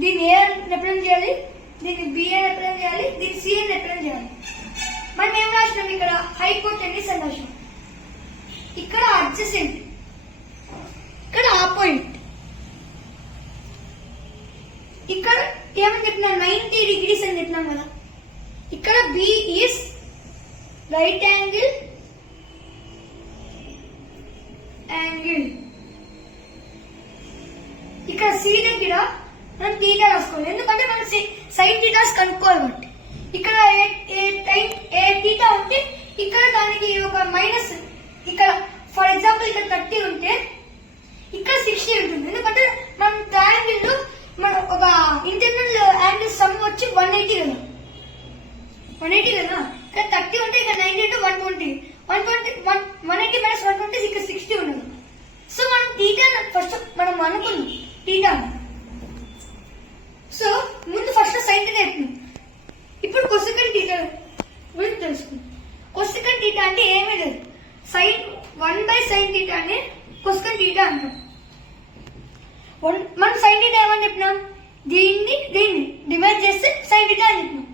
దీన్ని ఏ రిప్రజెంట్ చేయాలి, దీన్ని బి అని రిప్రజెంట్ చేయాలి, దీన్ని సి అని రిప్రజెంట్ చేయాలి. మనం ఏం రాసినాం ఇక్కడ హైపోటెన్యూస్ అని రాసినాం. ఇక్కడ అడ్జసెంట్, ఇక్కడ ఆపోజిట్. ఇక్కడ ఏమని చెప్పినాం 90 degrees అని చెప్పినాం కదా. ఇక్కడ బి ఈస్ రైట్ యాంగిల్ ఇక్కడ సి దగ్గర మనం థీటా రాసుకోవాలి, ఎందుకంటే మనం సైన్ థీటాస్ కనుక్కోవాలి కాబట్టి. ఇక్కడ ఏ థీటా ఉంటే ఇక్కడ దానికి ఒక మైనస్, ఇక్కడ ఫర్ ఎగ్జాంపుల్ ఇక్కడ 30 ఉంటే ఇక్కడ 60 ఉంటుంది, ఎందుకంటే మనం ట్రయాంగిల్ లో మన ఒక ఇంటర్నల్ యాంగిల్ సమ్ వచ్చి 180 కదా, 180 కదా. ఇక్కడ 30 ఉంటే ఇక్కడ 90 ఉంటే 120, 180 మైనస్ 120 ఇక్కడ 60 ఉండదు. సో మనం థీటా ఫస్ట్ మనం అనుకున్నాం థీటా. సో ముందు ఫస్ట్ సైన్ థీటా చెప్తున్నాం, ఇప్పుడు కొసెకండ్ థీటా గురించి తెలుసుకుందాం. కొసెకండ్ థీటా అంటే ఏమీ లేదు, సైన్ 1/sin థీటా అని కొసెకండ్ థీటా అంటాం. మనం సైన్ థీటా ఏమని చెప్పినాం, దీన్ని డివైడ్ చేస్తే సైన్ థీటా అని చెప్పినాం.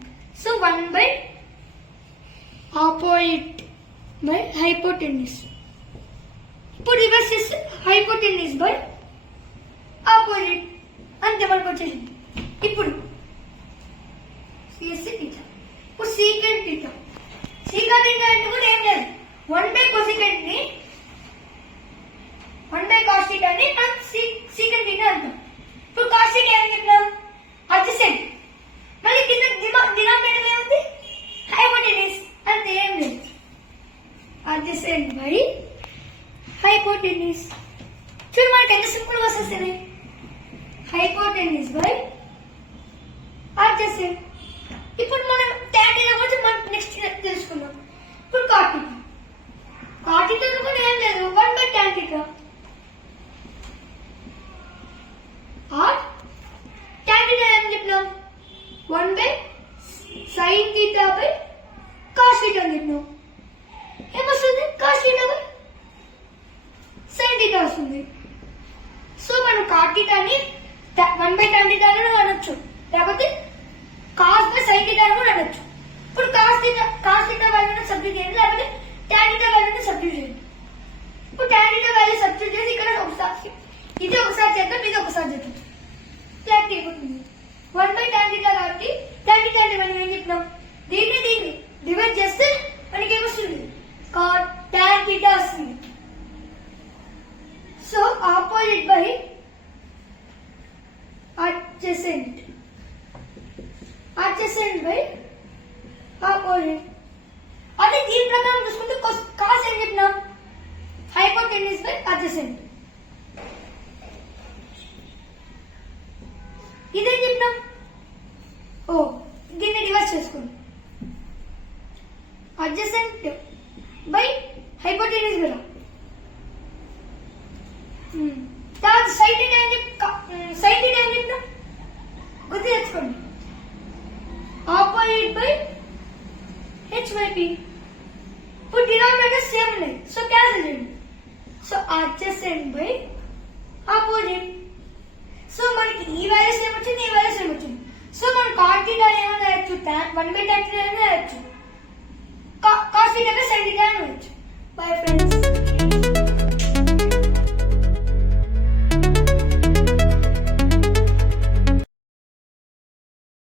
So 1/opposite/hypotenuse. ఇప్పుడు రివర్స్ చేస్తే హైపోటెన్యూస్ బై ఆపోజిట్ అంతే మనకు వచ్చేసింది. ఇప్పుడు ఇప్పుడు సీకెంట్ థీటా. సీకెంట్ థీటా అంటే కూడా ఏం లేదు, 1/cosecant ని 1/cos థీటా ని మనం సీకెంట్ థీటా అంటాం. ఇప్పుడు cos థీటా ఏం చెప్పినాం, అడ్జసెంట్. మళ్ళీ కింద డినామినేటర్ ఏముంది, హైపోటెన్యూస్. అంతే, ఏం లేదు, అడ్జసెంట్ బై హైపోటెన్యూస్. చూడు మనకి ఎంత సింపుల్ గా వస్తుంది, హైపోటెన్యూస్ బై అడ్జసెంట్. ఇప్పుడు మనం tan థీటా గురించి మనం నెక్స్ట్ తెలుసుకుందాం. ఇప్పుడు cot థీటా. cot థీటా కూడా ఏం లేదు, 1/tan theta are tan theta ఏం చెప్పినాం, 1/sin theta by cos theta అని చెప్పినాం. ఏమొస్తుంది, cos theta by sin theta వస్తుంది. సో మనం cot థీటాని 1/tan థీటా అని అనొచ్చు, లేకపోతే cos బై sin థీటా అని కూడా అనొచ్చు. ఇప్పుడు cos థీటా వాల్యూని సబ్స్టిట్యూట్ చేయండి, లేకపోతే tan థీటా వాల్యూని సబ్స్టిట్యూట్ చేయండి. ఇప్పుడు tan థీటా వాల్యూ సబ్స్టిట్యూట్ చేసి ఇక్కడ ఒకసారి ఇది ఒకసారి చేద్దాం, ఇది ఒకసారి చేద్దాం, క్లారిటీ అయిపోతుంది. 1/tan థీటా కాబట్టి tan థీటా అంటే మనం ఏం చెప్పినాం, దీన్ని డివైడ్ చేస్తే మనకి ఏమొస్తుంది, cot tan థీటా వస్తుంది. So opposite by adjacent by opposite. అదే దీని ప్రకారం చూసుకుంటే కాస్ ఏం చెప్పినాం, హైపోటెన్యూస్ బై adjacent. ఇదేం చెప్పినాం, దీన్ని రివర్స్ చేసుకోండి, adjacent బై హైపోటెన్యూస్ కదా. సైన్ థీటా ఏం చెప్పినా గుర్తు తెచ్చుకోండి, ఆపోజిట్ బై h/p. ఇప్పుడు డినామినేటర్ సేమ్ ఉన్నాయి, సో క్యాన్సిల్ చేయండి. So adjacent by opposite. So మనకి ఈ వాల్యూస్ ఏమొచ్చింది, ఈ వాల్యూస్ ఏమొచ్చింది. సో మనం cot థీటా ఏమని రాయొచ్చు, 1/tan థీటా అని రాయొచ్చు, cos థీటా sin థీటా అని రాయొచ్చు. Bye friends.